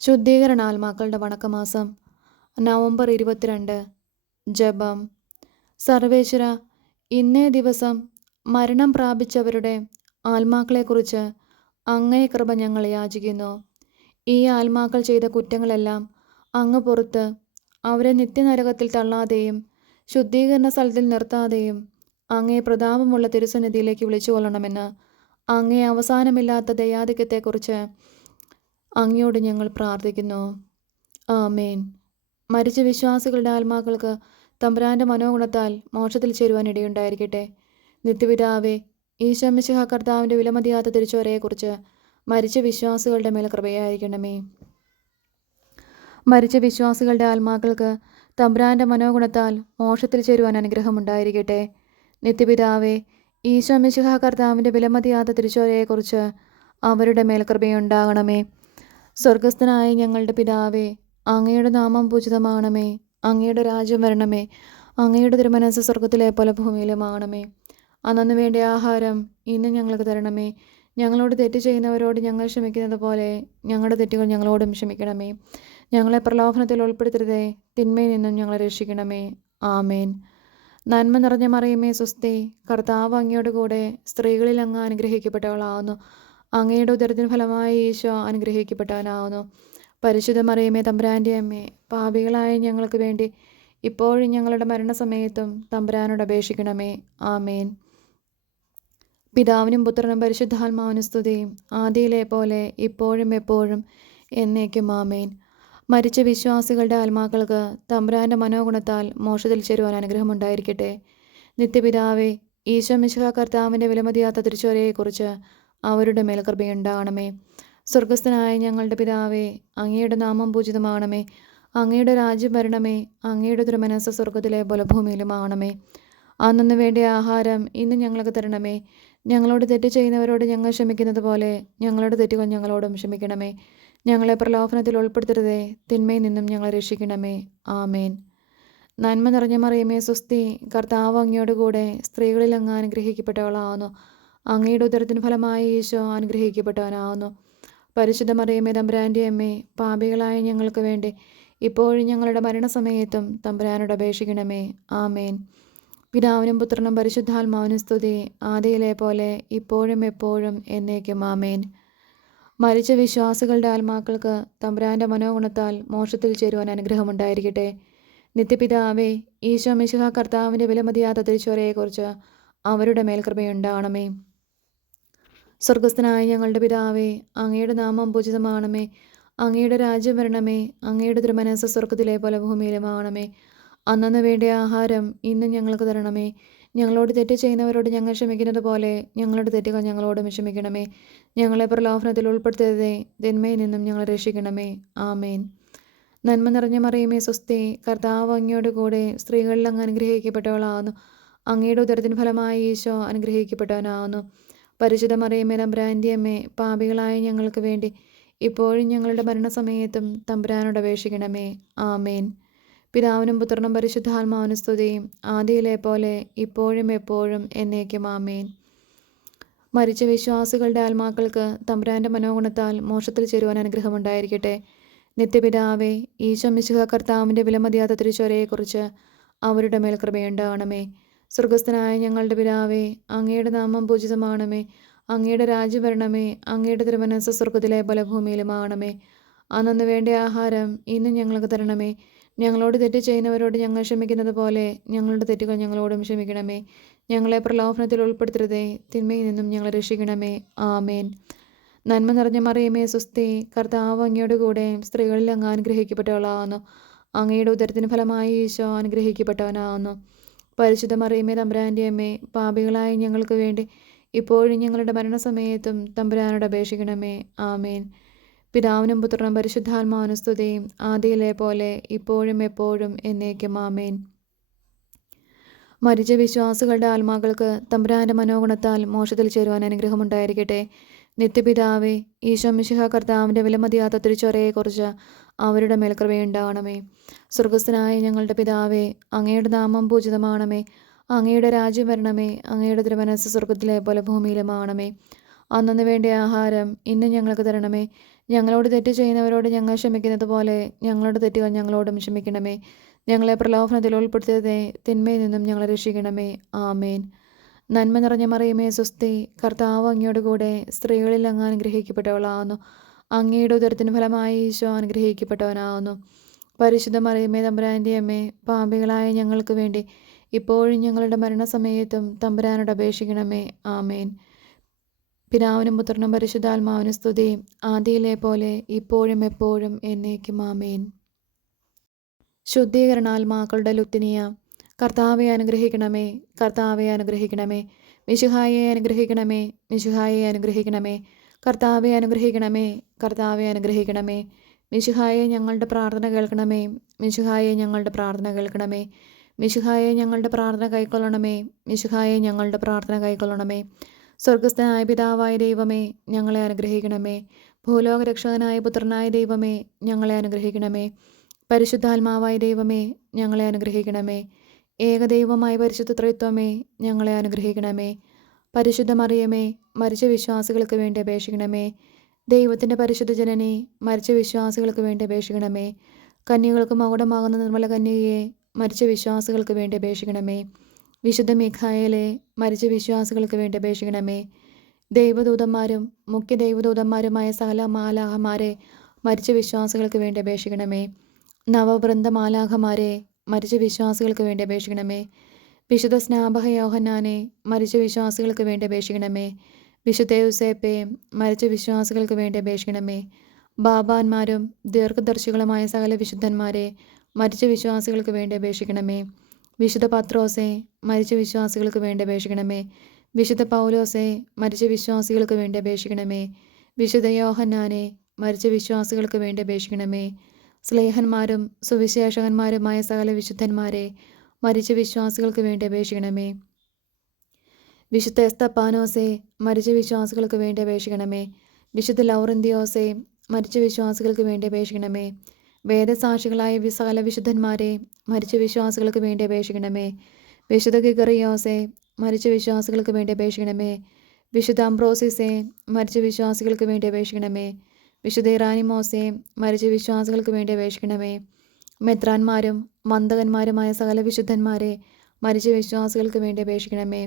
ശുദ്ധീകരണ ആത്മാക്കളുടെ വണക്കമാസം നവംബർ 22. ജപം. സർവേശ്വര, ഇന്നേ ദിവസം മരണം പ്രാപിച്ചവരുടെ ആത്മാക്കളെക്കുറിച്ച് അങ്ങേ കൃപ ഞങ്ങൾ യാചിക്കുന്നു. ഈ ആത്മാക്കൾ ചെയ്ത കുറ്റങ്ങളെല്ലാം അങ്ങ് പുറത്ത് അവരെ നിത്യനരകത്തിൽ തള്ളാതെയും ശുദ്ധീകരണ സ്ഥലത്തിൽ നിർത്താതെയും അങ്ങേ പ്രതാപമുള്ള തിരുസന്നിധിയിലേക്ക് വിളിച്ചുകൊള്ളണമെന്ന് അങ്ങേ അവസാനമില്ലാത്ത ദയാധിക്യത്തെക്കുറിച്ച് അങ്ങയോട് ഞങ്ങൾ പ്രാർത്ഥിക്കുന്നു. ആമേൻ. മരിച്ച വിശ്വാസികളുടെ ആത്മാക്കൾക്ക് തമ്പുരാന്റെ മനോഗുണത്താൽ മോക്ഷത്തിൽ ചേരുവാൻ ഇടയുണ്ടായിരിക്കട്ടെ. നിത്യപിതാവേ, ഈശോ മിശിഹാ കർത്താവിൻ്റെ വിലമതിയാത്ത തിരിച്ചുവരയെക്കുറിച്ച് മരിച്ച വിശ്വാസികളുടെ മേൽ കൃപയായിരിക്കണമേ. മരിച്ച വിശ്വാസികളുടെ ആത്മാക്കൾക്ക് തമ്പുരാന്റെ മനോഗുണത്താൽ മോക്ഷത്തിൽ ചേരുവാൻ അനുഗ്രഹമുണ്ടായിരിക്കട്ടെ. നിത്യപിതാവേ, ഈശോ മിശിഹാ കർത്താവിൻ്റെ വിലമതിയാത്ത തിരിച്ചുവരയെക്കുറിച്ച് അവരുടെ മേൽ കൃപയുണ്ടാകണമേ. സ്വർഗസ്ഥനായ ഞങ്ങളുടെ പിതാവേ, അങ്ങയുടെ നാമം പൂജിതമാകണമേ. അങ്ങയുടെ രാജ്യം വരണമേ. അങ്ങയുടെ തിരുമനസ്സ് സ്വർഗത്തിലെ പോലെ ഭൂമിയിലുമാകണമേ. അന്നു വേണ്ട ആഹാരം ഇന്ന് ഞങ്ങൾക്ക് തരണമേ. ഞങ്ങളോട് തെറ്റ് ചെയ്യുന്നവരോട് ഞങ്ങൾ ക്ഷമിക്കുന്നത് പോലെ ഞങ്ങളുടെ തെറ്റുകൾ ഞങ്ങളോടും ക്ഷമിക്കണമേ. ഞങ്ങളെ പ്രലോഭനത്തിൽ ഉൾപ്പെടുത്തരുതേ, തിന്മയിൽ നിന്നും ഞങ്ങളെ രക്ഷിക്കണമേ. ആമേൻ. നന്മ നിറഞ്ഞ മറിയമേ സ്വസ്തി, കർത്താവ് അങ്ങയോട് കൂടെ സ്ത്രീകളിൽ അങ്ങ് അനുഗ്രഹിക്കപ്പെട്ടവളാവുന്നു. അങ്ങയുടെ ഉദരത്തിന് ഫലമായി ഈശോ അനുഗ്രഹിക്കപ്പെട്ടവനാവുന്നു. പരിശുദ്ധ മറിയമേ തമ്പുരാൻ്റെ അമ്മേ, പാപികളായ ഞങ്ങൾക്ക് വേണ്ടി ഇപ്പോഴും ഞങ്ങളുടെ മരണസമയത്തും തമ്പുരാനോട് അപേക്ഷിക്കണമേ. ആമേൻ. പിതാവിനും പുത്രനും പരിശുദ്ധാത്മാവിനും സ്തുതിയും, ആദിയിലെ പോലെ ഇപ്പോഴും എപ്പോഴും എന്നേക്കും. ആമേൻ. മരിച്ച വിശ്വാസികളുടെ ആത്മാക്കൾക്ക് തമ്പുരാന്റെ മനോഗുണത്താൽ മോക്ഷത്തിൽ ചേരുവാൻ അനുഗ്രഹമുണ്ടായിരിക്കട്ടെ. നിത്യപിതാവേ, ഈശോ മിശിഹാ കർത്താവിൻ്റെ വിലമതിയാത്ത തിരിച്ചുവരയെക്കുറിച്ച് അവരുടെ മേൽ കൃപയുണ്ടാകണമേ. സ്വർഗസ്ഥനായ ഞങ്ങളുടെ പിതാവേ, അങ്ങയുടെ നാമം പൂജിതമാകണമേ. അങ്ങയുടെ രാജ്യം വരണമേ. അങ്ങയുടെ തിരുമനസ്സ് സ്വർഗത്തിലെ പോലെ ഭൂമിയിലുമാകണമേ. അന്നു വേണ്ട ആഹാരം ഇന്ന് ഞങ്ങൾക്ക് തരണമേ. ഞങ്ങളോട് തെറ്റ് ചെയ്യുന്നവരോട് ഞങ്ങൾ ക്ഷമിക്കുന്നത് പോലെ ഞങ്ങളുടെ തെറ്റുകൾ ഞങ്ങളോടും ക്ഷമിക്കണമേ. ഞങ്ങളെ പ്രലോഭനത്തിൽ ഉൾപ്പെടുത്തരുതേ, തിന്മയിൽ നിന്നും ഞങ്ങളെ രക്ഷിക്കണമേ. ആമേൻ. നന്മ നിറഞ്ഞ മറിയമേ സ്വസ്തി, കർത്താവ് അങ്ങയോട് കൂടെ സ്ത്രീകളിൽ അങ്ങ് അനുഗ്രഹിക്കപ്പെട്ടവളാവുന്നു. അങ്ങയുടെ ഉദരത്തിന് ഫലമായി ഈശോ അനുഗ്രഹിക്കപ്പെട്ടവനാവുന്നു. പരിശുദ്ധ മറിയമേ തമ്പുരാൻ്റെ അമ്മേ, പാപികളായ ഞങ്ങൾക്ക് വേണ്ടി ഇപ്പോഴും ഞങ്ങളുടെ മരണസമയത്തും തമ്പുരാനോട് അപേക്ഷിക്കണമേ. ആമേൻ. പിതാവിനും പുത്രനും പരിശുദ്ധാത്മാവിനും സ്തുതി, ആദിയിലെ പോലെ ഇപ്പോഴും എപ്പോഴും എന്നേക്കും. ആമേൻ. മരിച്ച വിശ്വാസികളുടെ ആത്മാക്കൾക്ക് തമ്പുരാന്റെ മനോഗുണത്താൽ മോക്ഷത്തിൽ ചേരുവാൻ അനുഗ്രഹമുണ്ടായിരിക്കട്ടെ. നിത്യപിതാവേ, ഈശോ മിശിഹാ കർത്താവിൻ്റെ വിലമതിയാത്ത തിരിച്ചുവരയെക്കുറിച്ച് അവരുടെ മേൽ കൃപയുണ്ടാകണമേ. സ്വർഗസ്ഥനായ ഞങ്ങളുടെ പിതാവേ, അങ്ങയുടെ നാമം പൂജിതമാകണമേ. അങ്ങയുടെ രാജ്യം വരണമേ. അങ്ങയുടെ തിരുമനസ്സ് സ്വർഗത്തിലെ പോലെ ഭൂമിയിലുമാകണമേ. അന്നു വേണ്ട ആഹാരം ഇന്ന് ഞങ്ങൾക്ക് തരണമേ. ഞങ്ങളോട് തെറ്റ് ചെയ്യുന്നവരോട് ഞങ്ങൾ ക്ഷമിക്കുന്നത് പോലെ ഞങ്ങളുടെ തെറ്റുകൾ ഞങ്ങളോടും ക്ഷമിക്കണമേ. ഞങ്ങളെ പ്രലോഭനത്തിൽ ഉൾപ്പെടുത്തരുതേ, തിന്മയിൽ നിന്നും ഞങ്ങളെ രക്ഷിക്കണമേ. ആമേൻ. നന്മ നിറഞ്ഞ മറിയമേ സ്വസ്തി, കർത്താവ് അങ്ങയോട് കൂടെ സ്ത്രീകളിൽ അങ്ങ് അനുഗ്രഹിക്കപ്പെട്ടവളാവുന്നു. അങ്ങയുടെ ഉദരത്തിന് ഫലമായി ഈശോ അനുഗ്രഹിക്കപ്പെട്ടവനാവുന്നു. പരിശുദ്ധ മറിയമേ തമ്പുരാൻ്റെ അമ്മേ, പാപികളായ ഞങ്ങൾക്ക് വേണ്ടി ഇപ്പോഴും ഞങ്ങളുടെ മരണസമയത്തും തമ്പുരാനോട് അപേക്ഷിക്കണമേ. ആമേൻ. പിതാവിനും പുത്രനും പരിശുദ്ധാത്മാവിനും സ്തുതിയും, ആദിയിലെ പോലെ ഇപ്പോഴും എപ്പോഴും എന്നേക്കും. ആമേൻ. മരിച്ച വിശ്വാസികളുടെ ആത്മാക്കൾക്ക് തമ്പുരാന്റെ മനോഗുണത്താൽ മോക്ഷത്തിൽ ചേരുവാൻ അനുഗ്രഹമുണ്ടായിരിക്കട്ടെ. നിത്യപിതാവേ, ഈശോ മിശിഹാ കർത്താവിൻ്റെ വിലമതിയാത്ത തിരിച്ചുവരയെക്കുറിച്ച് അവരുടെ മേൽ കൃപയുണ്ടാകണമേ. സ്വർഗസ്ഥനായ ഞങ്ങളുടെ പിതാവേ, അങ്ങയുടെ നാമം പൂജിതമാകണമേ. അങ്ങയുടെ രാജ്യം വരണമേ. അങ്ങയുടെ തിരുമനസ്സ് സ്വർഗത്തിലെ പോലെ ഭൂമിയിലുമാകണമേ. അന്നു വേണ്ട ആഹാരം ഇന്ന് ഞങ്ങൾക്ക് തരണമേ. ഞങ്ങളോട് തെറ്റ് ചെയ്യുന്നവരോട് ഞങ്ങൾ ക്ഷമിക്കുന്നത് പോലെ ഞങ്ങളുടെ തെറ്റുകൾ ഞങ്ങളോടും ക്ഷമിക്കണമേ. ഞങ്ങളെ പ്രലോഭനത്തിൽ ഉൾപ്പെടുത്തരുതേ, തിന്മയിൽ നിന്നും ഞങ്ങളെ രക്ഷിക്കണമേ. ആമേൻ. നന്മ നിറഞ്ഞ മറിയമേ സ്വസ്തി, കർത്താവ് അങ്ങയോട് കൂടെ സ്ത്രീകളിൽ അങ്ങ് അനുഗ്രഹിക്കപ്പെട്ടവളാവുന്നു. അങ്ങയുടെ ഉദരത്തിന് ഫലമായി ഈശോ അനുഗ്രഹിക്കപ്പെട്ടവനാവുന്നു. പരിശുദ്ധ മറിയമേ തമ്പുരാൻ്റെ അമ്മേ, പാപികളായ ഞങ്ങൾക്ക് വേണ്ടി ഇപ്പോഴും ഞങ്ങളുടെ മരണസമയത്തും തമ്പുരാനോട് അപേക്ഷിക്കണമേ. ആമേൻ. പിതാവിനും പുത്രനും പരിശുദ്ധാത്മാവിനും സ്തുതിയും, ആദിയിലെ പോലെ ഇപ്പോഴും എപ്പോഴും എന്നേക്കും. ആമേൻ. മരിച്ച വിശ്വാസികളുടെ ആത്മാക്കൾക്ക് തമ്പുരാന്റെ മനോഗുണത്താൽ മോക്ഷത്തിൽ ചേരുവാൻ അനുഗ്രഹമുണ്ടായിരിക്കട്ടെ. നിത്യപിതാവേ, ഈശോ മിശിഹാ കർത്താവിൻ്റെ വിലമതിയാത്ത തിരിച്ചുവരയെക്കുറിച്ച് അവരുടെ മേൽ കൃപയുണ്ടാകണമേ. സ്വർഗസ്ഥനായ ഞങ്ങളുടെ പിതാവേ, അങ്ങയുടെ നാമം പൂജിതമാകണമേ. അങ്ങയുടെ രാജ്യം വരണമേ. അങ്ങയുടെ തിരുമനസ്സ് സ്വർഗത്തിലെ പോലെ ഭൂമിയിലുമാകണമേ. അന്നു വേണ്ട ആഹാരം ഇന്ന് ഞങ്ങൾക്ക് തരണമേ. ഞങ്ങളോട് തെറ്റ് ചെയ്യുന്നവരോട് ഞങ്ങൾ ക്ഷമിക്കുന്നത് പോലെ ഞങ്ങളുടെ തെറ്റുകൾ ഞങ്ങളോടും ക്ഷമിക്കണമേ. ഞങ്ങളെ പ്രലോഭനത്തിൽ ഉൾപ്പെടുത്തരുതേ, തിന്മയിൽ നിന്നും ഞങ്ങളെ രക്ഷിക്കണമേ. ആമേൻ. നന്മ നിറഞ്ഞ മറിയമേ സ്വസ്തി, കർത്താവ് അങ്ങയോട് കൂടെ സ്ത്രീകളിൽ അങ്ങ് അനുഗ്രഹിക്കപ്പെട്ടവളാകുന്നു. അങ്ങയുടെ ഉദരത്തിന് ഫലമായി ഈശോ അനുഗ്രഹിക്കപ്പെട്ടവനാകുന്നു. പരിശുദ്ധ മറിയമേ തമ്പുരാൻ്റെ അമ്മേ, പാപികളായ ഞങ്ങൾക്ക് വേണ്ടി ഇപ്പോഴും ഞങ്ങളുടെ മരണസമയത്തും തമ്പുരാനോട് അപേക്ഷിക്കണമേ. ആമേൻ. പിതാവിനും പുത്രനും പരിശുദ്ധാത്മാവിനും സ്തുതി, ആദിയിലെ പോലെ ഇപ്പോഴും എപ്പോഴും എന്നേക്കും. ആമേൻ. ശുദ്ധീകരണാത്മാക്കളുടെ ലുത്തിനിയ. കർത്താവെ അനുഗ്രഹിക്കണമേ, കർത്താവെ അനുഗ്രഹിക്കണമേ. മിശിഹായെ അനുഗ്രഹിക്കണമേ, മിശിഹായെ അനുഗ്രഹിക്കണമേ. കർത്താവെ അനുഗ്രഹിക്കണമേ, കർത്താവെ അനുഗ്രഹിക്കണമേ. മിശിഹായെ ഞങ്ങളുടെ പ്രാർത്ഥന കേൾക്കണമേ, മിശിഹായെ ഞങ്ങളുടെ പ്രാർത്ഥന കേൾക്കണമേ. മിശിഹായെ ഞങ്ങളുടെ പ്രാർത്ഥന കൈക്കൊള്ളണമേ, മിശിഹായെ ഞങ്ങളുടെ പ്രാർത്ഥന കൈക്കൊള്ളണമേ. സ്വർഗസ്ഥനായ പിതാവായ ദൈവമേ, ഞങ്ങളെ അനുഗ്രഹിക്കണമേ. ഭൂലോക രക്ഷകനായ പുത്രനായ ദൈവമേ, ഞങ്ങളെ അനുഗ്രഹിക്കണമേ. പരിശുദ്ധാത്മാവായ ദൈവമേ, ഞങ്ങളെ അനുഗ്രഹിക്കണമേ. ഏകദൈവമായ പരിശുദ്ധ ത്രിത്വമേ, ഞങ്ങളെ അനുഗ്രഹിക്കണമേ. പരിശുദ്ധ മറിയമേ, മരിച്ച വിശ്വാസികൾക്ക് വേണ്ടി അപേക്ഷിക്കണമേ. ദൈവത്തിൻ്റെ പരിശുദ്ധ ജനനി, മരിച്ച വിശ്വാസികൾക്ക് വേണ്ടി അപേക്ഷിക്കണമേ. കന്യകൾക്ക് മകുടമാകുന്ന നിർമ്മല കന്യകയെ, മരിച്ച വിശ്വാസികൾക്ക് വേണ്ടി അപേക്ഷിക്കണമേ. വിശുദ്ധ മിഖായേലെ, മരിച്ച വിശ്വാസികൾക്ക് വേണ്ടി അപേക്ഷിക്കണമേ. ദൈവദൂതന്മാരും മുഖ്യ ദൈവദൂതന്മാരുമായ സകല മാലാഹമാരെ, മരിച്ച വിശ്വാസികൾക്ക് വേണ്ടി അപേക്ഷിക്കണമേ. നവവൃന്ദ മാലാഹമാരെ, മരിച്ച വിശ്വാസികൾക്ക് വേണ്ടി അപേക്ഷിക്കണമേ. വിശുദ്ധ സ്നാപക യോഹന്നാനെ, മരിച്ച വിശ്വാസികൾക്ക് വേണ്ടി അപേക്ഷിക്കണമേ. വിശുദ്ധ യൂസേപ്പെ, മരിച്ച വിശ്വാസികൾക്ക് വേണ്ടി അപേക്ഷിക്കണമേ. ബാബാന്മാരും ദീർഘദർശികളുമായ സകല വിശുദ്ധന്മാരെ, മരിച്ച വിശ്വാസികൾക്ക് വേണ്ടി അപേക്ഷിക്കണമേ. വിശുദ്ധ പത്രോസെ, മരിച്ച വിശ്വാസികൾക്ക് വേണ്ടി അപേക്ഷിക്കണമേ. വിശുദ്ധ പൗലോസെ, മരിച്ച വിശ്വാസികൾക്ക് വേണ്ടി അപേക്ഷിക്കണമേ. വിശുദ്ധ യോഹന്നാനെ, മരിച്ച വിശ്വാസികൾക്ക് വേണ്ടി അപേക്ഷിക്കണമേ. സ്ലേഹന്മാരും സുവിശേഷകന്മാരുമായ സകല വിശുദ്ധന്മാരെ, മരിച്ച വിശ്വാസികൾക്ക് വേണ്ടി അപേക്ഷിക്കണമേ. വിശുദ്ധ എസ്തപ്പാനോസെ, മരിച്ച വിശ്വാസികൾക്ക് വേണ്ടി അപേക്ഷിക്കണമേ. വിശുദ്ധ ലൗറന്തിയോസെ, മരിച്ച വിശ്വാസികൾക്ക് വേണ്ടി അപേക്ഷിക്കണമേ. വേദസാക്ഷികളായ സകല വിശുദ്ധന്മാരെ, മരിച്ച വിശ്വാസികൾക്ക് വേണ്ടി അപേക്ഷിക്കണമേ. വിശുദ്ധ ഗിഗറിയോസെ, മരിച്ച വിശ്വാസികൾക്ക് വേണ്ടി അപേക്ഷിക്കണമേ. വിശുദ്ധ അംബ്രോസിസെ, മരിച്ച വിശ്വാസികൾക്ക് വേണ്ടി അപേക്ഷിക്കണമേ. വിശുദ്ധ ഇറാനിമോസെ, മരിച്ച വിശ്വാസികൾക്ക് വേണ്ടി അപേക്ഷിക്കണമേ. മെത്രാന്മാരും മന്ദകന്മാരുമായ സകല വിശുദ്ധന്മാരെ, മരിച്ച വിശ്വാസികൾക്ക് വേണ്ടി അപേക്ഷിക്കണമേ.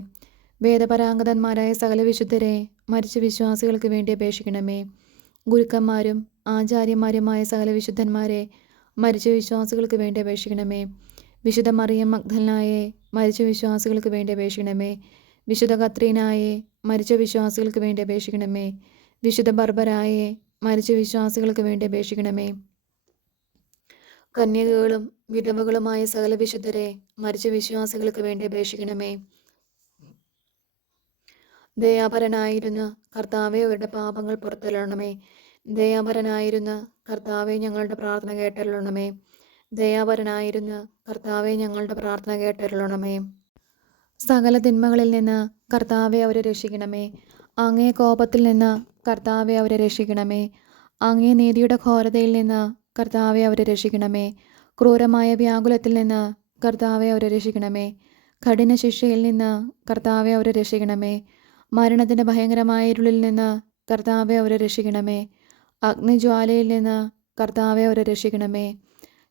വേദപരാംഗതന്മാരായ സകല വിശുദ്ധരെ, മരിച്ച വിശ്വാസികൾക്ക് വേണ്ടി അപേക്ഷിക്കണമേ. ഗുരുക്കന്മാരും ആചാര്യന്മാരുമായ സകല വിശുദ്ധന്മാരെ, മരിച്ച വിശ്വാസികൾക്ക് വേണ്ടി അപേക്ഷിക്കണമേ. വിശുദ്ധ മറിയം മഗ്ദലനായെ, മരിച്ച വിശ്വാസികൾക്ക് വേണ്ടി അപേക്ഷിക്കണമേ. വിശുദ്ധ കത്രീനായെ, മരിച്ച വിശ്വാസികൾക്ക് വേണ്ടി അപേക്ഷിക്കണമേ. വിശുദ്ധ ബർബരായെ, മരിച്ച വിശ്വാസികൾക്ക് വേണ്ടി അപേക്ഷിക്കണമേ. കന്യകകളും വിധവകളുമായ സകല വിശുദ്ധരെ, മരിച്ച വിശ്വാസികൾക്ക് വേണ്ടി അപേക്ഷിക്കണമേ. ദയാപരനായിരുന്ന കർത്താവെ, അവരുടെ പാപങ്ങൾ പുറത്തള്ളണമേ. ദയാപരനായിരുന്ന കർത്താവെ, ഞങ്ങളുടെ പ്രാർത്ഥന കേട്ടരുളണമേ. ദയാപരനായിരുന്ന കർത്താവെ, ഞങ്ങളുടെ പ്രാർത്ഥന കേട്ടരുളണമേ. സകല തിന്മകളിൽ നിന്ന് കർത്താവെ അവരെ രക്ഷിക്കണമേ. അങ്ങേ കോപത്തിൽ നിന്ന് കർത്താവെ അവരെ രക്ഷിക്കണമേ. അങ്ങേ നീതിയുടെ ഘോരതയിൽ നിന്ന് കർത്താവെ അവരെ രക്ഷിക്കണമേ. ക്രൂരമായ വ്യാകുലത്തിൽ നിന്ന് കർത്താവെ അവരെ രക്ഷിക്കണമേ. കഠിന ശിക്ഷയിൽ നിന്ന് കർത്താവെ അവരെ രക്ഷിക്കണമേ. മരണത്തിൻ്റെ ഭയങ്കരമായ ഇരുളിൽ നിന്ന് കർത്താവെ അവരെ രക്ഷിക്കണമേ. അഗ്നിജ്വാലയിൽ നിന്ന് കർത്താവെ അവരെ രക്ഷിക്കണമേ.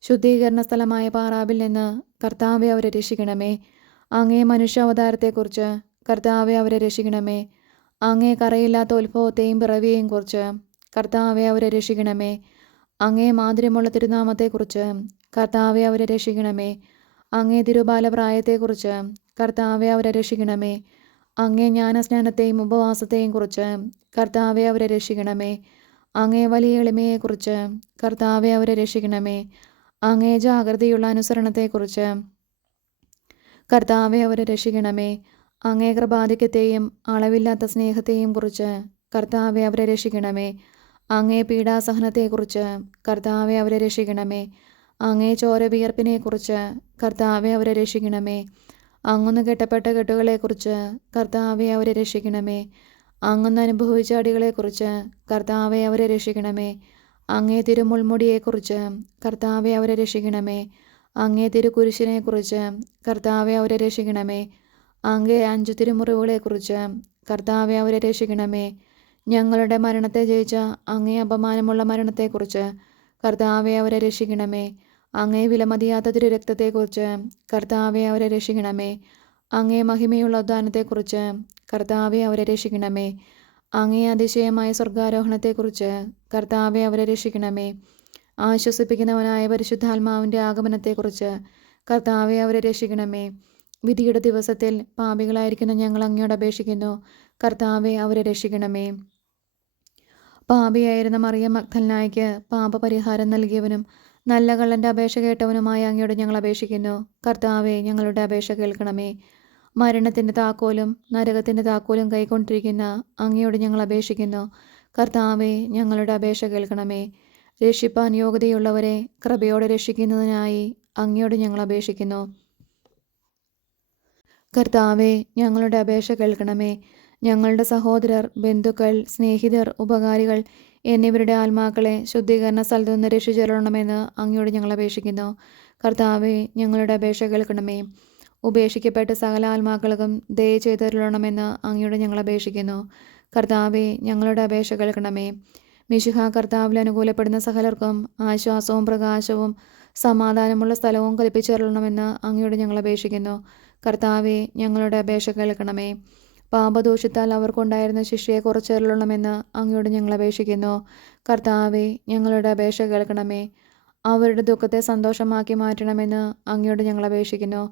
ശുദ്ധീകരണ സ്ഥലമായ പാറാബിൽ നിന്ന് കർത്താവെ അവരെ രക്ഷിക്കണമേ. അങ്ങേ മനുഷ്യാവതാരത്തെക്കുറിച്ച് കർത്താവെ അവരെ രക്ഷിക്കണമേ. അങ്ങേ കറയില്ലാത്ത ഉത്ഭവത്തെയും പിറവിയെയും കുറിച്ച് കർത്താവെ അവരെ രക്ഷിക്കണമേ. അങ്ങേ മാധുര്യമുള്ള തിരുനാമത്തെക്കുറിച്ച് കർത്താവെ അവരെ രക്ഷിക്കണമേ. അങ്ങേ തിരുബാലപ്രായത്തെക്കുറിച്ച് കർത്താവെ അവരെ രക്ഷിക്കണമേ. അങ്ങേ ജ്ഞാനസ്നാനത്തെയും ഉപവാസത്തെയും കുറിച്ച് കർത്താവെ അവരെ രക്ഷിക്കണമേ. അങ്ങേ വലിയ എളിമയെക്കുറിച്ച് കർത്താവെ അവരെ രക്ഷിക്കണമേ. അങ്ങേ ജാഗ്രതയുള്ള അനുസരണത്തെക്കുറിച്ച് കർത്താവെ അവരെ രക്ഷിക്കണമേ. അങ്ങേ കൃപാധിക്യത്തെയും അളവില്ലാത്ത സ്നേഹത്തെയും കുറിച്ച് കർത്താവെ അവരെ രക്ഷിക്കണമേ. അങ്ങേ പീഡാസഹനത്തെക്കുറിച്ച് കർത്താവെ അവരെ രക്ഷിക്കണമേ. അങ്ങേ ചോരവിയർപ്പിനെക്കുറിച്ച് കർത്താവെ അവരെ രക്ഷിക്കണമേ. അങ്ങൊന്ന് കെട്ടപ്പെട്ട കെട്ടുകളെക്കുറിച്ച് കർത്താവെ അവരെ രക്ഷിക്കണമേ. അങ്ങൊന്ന് അനുഭവിച്ച അടികളെക്കുറിച്ച് കർത്താവെ അവരെ രക്ഷിക്കണമേ. അങ്ങേ തിരുമുൾമുടിയെക്കുറിച്ച് കർത്താവെ അവരെ രക്ഷിക്കണമേ. അങ്ങേ തിരുക്കുരിശിനെക്കുറിച്ച് കർത്താവെ അവരെ രക്ഷിക്കണമേ. അങ്ങേ 5 തിരുമുറിവുകളെക്കുറിച്ച് കർത്താവെ അവരെ രക്ഷിക്കണമേ. ഞങ്ങളുടെ മരണത്തെ ജയിച്ച അങ്ങേ അപമാനമുള്ള മരണത്തെക്കുറിച്ച് കർത്താവെ അവരെ രക്ഷിക്കണമേ. അങ്ങേ വിലമതിയാത്ത തിരുരക്തത്തെക്കുറിച്ച് കർത്താവെ അവരെ രക്ഷിക്കണമേ. അങ്ങേ മഹിമയുള്ള ഉദ്ധാനത്തെക്കുറിച്ച് കർത്താവെ അവരെ രക്ഷിക്കണമേ. അങ്ങേ അതിശയമായ സ്വർഗാരോഹണത്തെക്കുറിച്ച് കർത്താവെ അവരെ രക്ഷിക്കണമേ. ആശ്വസിപ്പിക്കുന്നവനായ പരിശുദ്ധാത്മാവിൻ്റെ ആഗമനത്തെക്കുറിച്ച് കർത്താവെ അവരെ രക്ഷിക്കണമേ. വിധിയുടെ ദിവസത്തിൽ പാപികളായിരിക്കുന്ന ഞങ്ങൾ അങ്ങയോട് അപേക്ഷിക്കുന്നു. കർത്താവെ അവരെ രക്ഷിക്കണമേ. പാപിയായിരുന്ന മറിയം മഗ്ദലനായിക്ക് പാപപരിഹാരം നൽകിയവനും നല്ല കള്ളൻ്റെ അപേക്ഷ കേട്ടവനുമായ അങ്ങയോട് ഞങ്ങൾ അപേക്ഷിക്കുന്നു. കർത്താവെ ഞങ്ങളുടെ അപേക്ഷ കേൾക്കണമേ. മരണത്തിൻ്റെ താക്കോലും നരകത്തിൻ്റെ താക്കോലും കൈക്കൊണ്ടിരിക്കുന്ന അങ്ങയോട് ഞങ്ങൾ അപേക്ഷിക്കുന്നു. കർത്താവെ ഞങ്ങളുടെ അപേക്ഷ കേൾക്കണമേ. രക്ഷിപ്പാൻ യോഗ്യതയുള്ളവരെ കൃപയോടെ രക്ഷിക്കുന്നതിനായി അങ്ങയോട് ഞങ്ങൾ അപേക്ഷിക്കുന്നു. കർത്താവെ ഞങ്ങളുടെ അപേക്ഷ കേൾക്കണമേ. ഞങ്ങളുടെ സഹോദരർ, ബന്ധുക്കൾ, സ്നേഹിതർ, ഉപകാരികൾ എന്നിവരുടെ ആത്മാക്കളെ ശുദ്ധീകരണ സ്ഥലത്തു നിന്ന് രക്ഷിച്ചെല്ലണമെന്ന് അങ്ങയോട് ഞങ്ങൾ അപേക്ഷിക്കുന്നു. കർത്താവെ ഞങ്ങളുടെ അപേക്ഷ കേൾക്കണമേ. ഉപേക്ഷിക്കപ്പെട്ട സകല ആത്മാക്കൾക്കും ദയ ചെയ്തരുളണമെന്ന് അങ്ങയോട് ഞങ്ങൾ അപേക്ഷിക്കുന്നു. കർത്താവെ ഞങ്ങളുടെ അപേക്ഷ കേൾക്കണമേ. മിശിഹ കർത്താവിൽ അനുകൂലപ്പെടുന്ന സകലർക്കും ആശ്വാസവും പ്രകാശവും സമാധാനമുള്ള സ്ഥലവും കൽപ്പിച്ചരുളണമെന്ന് അങ്ങയോട് ഞങ്ങൾ അപേക്ഷിക്കുന്നു. കർത്താവെ ഞങ്ങളുടെ അപേക്ഷ കേൾക്കണമേ. പാപദോഷത്താൽ അവർക്കുണ്ടായിരുന്ന ശിക്ഷയെ കുറച്ചരുളണമെന്ന് അങ്ങയോട് ഞങ്ങൾ അപേക്ഷിക്കുന്നു. കർത്താവെ ഞങ്ങളുടെ അപേക്ഷ കേൾക്കണമേ. അവരുടെ ദുഃഖത്തെ സന്തോഷമാക്കി മാറ്റണമെന്ന് അങ്ങയോട് ഞങ്ങൾ അപേക്ഷിക്കുന്നു.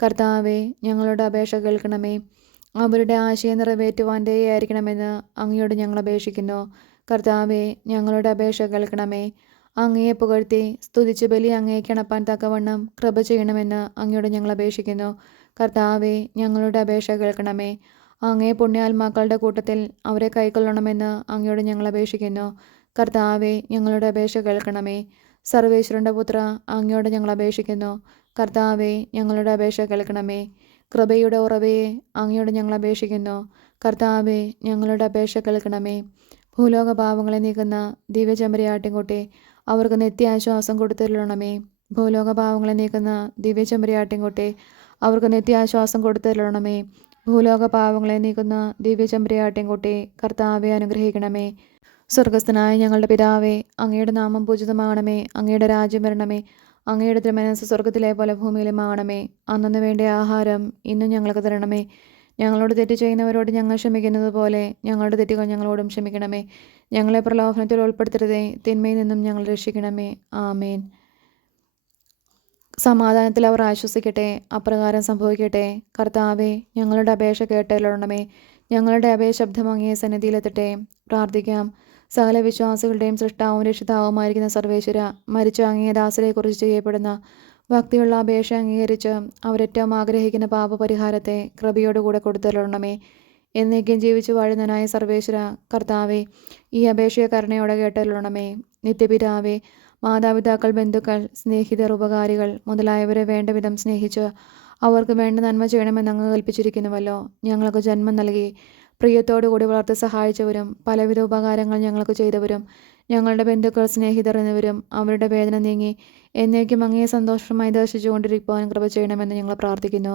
കർത്താവെ ഞങ്ങളുടെ അപേക്ഷ കേൾക്കണമേ. അവരുടെ ആശയം നിറവേറ്റുവാൻ ദയയായിരിക്കണമെന്ന് അങ്ങയോട് ഞങ്ങൾ അപേക്ഷിക്കുന്നു. കർത്താവെ ഞങ്ങളുടെ അപേക്ഷ കേൾക്കണമേ. അങ്ങയെ പുകഴ്ത്തി സ്തുതിച്ച് ബലി അങ്ങേക്ക് അണപ്പാൻ തക്കവണ്ണം കൃപ ചെയ്യണമെന്ന് അങ്ങയോട് ഞങ്ങൾ അപേക്ഷിക്കുന്നു. കർത്താവെ ഞങ്ങളുടെ അപേക്ഷ കേൾക്കണമേ. അങ്ങേ പുണ്യാത്മാക്കളുടെ കൂട്ടത്തിൽ അവരെ കൈക്കൊള്ളണമെന്ന് അങ്ങയോട് ഞങ്ങൾ അപേക്ഷിക്കുന്നു. കർത്താവെ ഞങ്ങളുടെ അപേക്ഷ കേൾക്കണമേ. സർവേശ്വരൻ്റെ പുത്ര അങ്ങയോട് ഞങ്ങൾ അപേക്ഷിക്കുന്നു. കർത്താവെ ഞങ്ങളുടെ അപേക്ഷ കേൾക്കണമേ. കൃപയുടെ ഉറവയെ അങ്ങയോട് ഞങ്ങൾ അപേക്ഷിക്കുന്നു. കർത്താവെ ഞങ്ങളുടെ അപേക്ഷ കേൾക്കണമേ. ഭൂലോക പാവങ്ങളെ നീക്കുന്ന ദിവ്യചെമ്പരിയാട്ടിൻകുട്ടി അവർക്ക് നിത്യാശ്വാസം കൊടുത്തരുളണമേ. ഭൂലോക പാവങ്ങളെ നീക്കുന്ന ദിവ്യചെമ്പരിയാട്ടിൻകുട്ടി അവർക്ക് നിത്യാശ്വാസം കൊടുത്തരുളണമേ. ഭൂലോക പാവങ്ങളെ നീക്കുന്ന ദിവ്യചെമ്പരിയാട്ടിൻകുട്ടി കർത്താവെ അനുഗ്രഹിക്കണമേ. സ്വർഗസ്ഥനായ ഞങ്ങളുടെ പിതാവേ, അങ്ങയുടെ നാമം പൂജിതമാകണമേ. അങ്ങയുടെ രാജ്യം വരണമേ. അങ്ങയുടെ തിരുമനസ്സ് സ്വർഗത്തിലെ പോലെ ഭൂമിയിലുമാകണമേ. അന്നന്ന് വേണ്ട ആഹാരം ഇന്നും ഞങ്ങൾക്ക് തരണമേ. ഞങ്ങളോട് തെറ്റ് ചെയ്യുന്നവരോട് ഞങ്ങൾ ക്ഷമിക്കുന്നത് പോലെ ഞങ്ങളുടെ തെറ്റുകൾ ഞങ്ങളോടും ക്ഷമിക്കണമേ. ഞങ്ങളെ പ്രലോഭനത്തിൽ ഉൾപ്പെടുത്തരുതേ, തിന്മയിൽ നിന്നും ഞങ്ങൾ രക്ഷിക്കണമേ. ആമേൻ. സമാധാനത്തിൽ അവർ ആശ്വസിക്കട്ടെ, അപ്രകാരം സംഭവിക്കട്ടെ. കർത്താവെ ഞങ്ങളുടെ അപേക്ഷ കേട്ടരുളണമേ. ഞങ്ങളുടെ അപേക്ഷബ്ദം അങ്ങേ സന്നിധിയിലെത്തട്ടെ. പ്രാർത്ഥിക്കാം. സകല വിശ്വാസികളുടെയും സൃഷ്ടാവും രക്ഷിതാവുമായിരിക്കുന്ന സർവേശ്വര, മരിച്ച അങ്ങേ ദാസരെക്കുറിച്ച് ചെയ്യപ്പെടുന്ന ഭക്തിയുള്ള അപേക്ഷ അംഗീകരിച്ച് അവരേറ്റവും ആഗ്രഹിക്കുന്ന പാപപരിഹാരത്തെ കൃപയോടുകൂടെ കൊടുത്തരുളണമേ. എന്നേക്കും ജീവിച്ചു വാഴുന്നതിനായ സർവേശ്വര കർത്താവെ, ഈ അപേക്ഷയെ കരുണയോടെ കേട്ടരുളണമേ. നിത്യപിതാവേ, മാതാപിതാക്കൾ, ബന്ധുക്കൾ, സ്നേഹിതർ, ഉപകാരികൾ മുതലായവരെ വേണ്ട വിധം സ്നേഹിച്ച് അവർക്ക് വേണ്ട നന്മ ചെയ്യണമെന്ന് അങ്ങ് കൽപ്പിച്ചിരിക്കുന്നുവല്ലോ. ഞങ്ങൾക്ക് ജന്മം നൽകി പ്രിയത്തോടുകൂടി വളർത്തി സഹായിച്ചവരും പലവിധ ഉപകാരങ്ങൾ ഞങ്ങൾക്ക് ചെയ്തവരും ഞങ്ങളുടെ ബന്ധുക്കൾ, സ്നേഹിതർ എന്നിവരും അവരുടെ വേദന നീങ്ങി എന്നേക്കും അങ്ങേ സന്തോഷമായി ദർശിച്ചുകൊണ്ടിരിക്കുവാൻ കൃപ ചെയ്യണമെന്ന് ഞങ്ങൾ പ്രാർത്ഥിക്കുന്നു.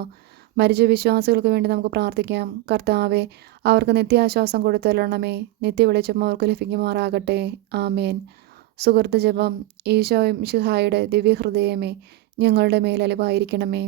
മരിച്ച വിശ്വാസികൾക്ക് വേണ്ടി നമുക്ക് പ്രാർത്ഥിക്കാം. കർത്താവെ, അവർക്ക് നിത്യാശ്വാസം കൊടുത്തരുളണമേ. നിത്യവെളിച്ചം അവർക്ക് ലഭിക്കുമാറാകട്ടെ. ആമേൻ. സുഹൃത്ത് ജപം. ഈശോ മിശിഹായുടെ ദിവ്യഹൃദയമേ, ഞങ്ങളുടെ മേൽ അലിവായിരിക്കണമേ.